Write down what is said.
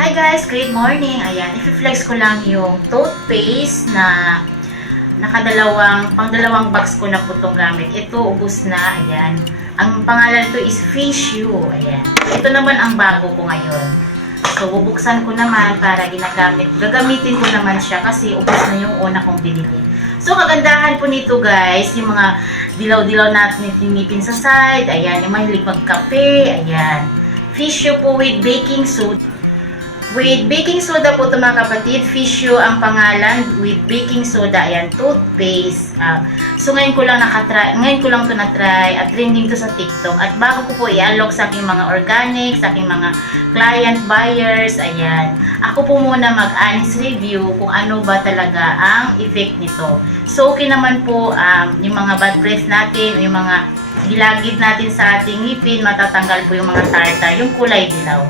Hi guys, great morning. Ayan, i-flex ko lang yung toothpaste na nakadalawang, pangdalawang box ko na po itong gamit. Ito, ubus na. Ayan. Ang pangalan nito is Fish You. Ayan. Ito naman ang bago ko ngayon. So, bubuksan ko naman para ginagamit. Gagamitin ko naman siya kasi ubos na yung una kong binili. So, kagandahan po nito guys, yung mga dilaw-dilaw natin yung ngipin sa side. Ayan, yung mahilig magkape. Ayan. Fish You po with baking soda. With baking soda po ito mga kapatid, Fisio ang pangalan with baking soda, ayan, toothpaste. Ah, so ngayon ko lang nakatry, ngayon ko lang to na-try at trending to sa TikTok. At bago ko po i-unlock sa aking mga organic, sa aking mga client buyers, ayan. Ako po muna mag-honest review kung ano ba talaga ang effect nito. So okay naman po um, yung mga bad breath natin, yung mga gilagid natin sa ating ngipin, matatanggal po yung mga tartar, yung kulay dilaw.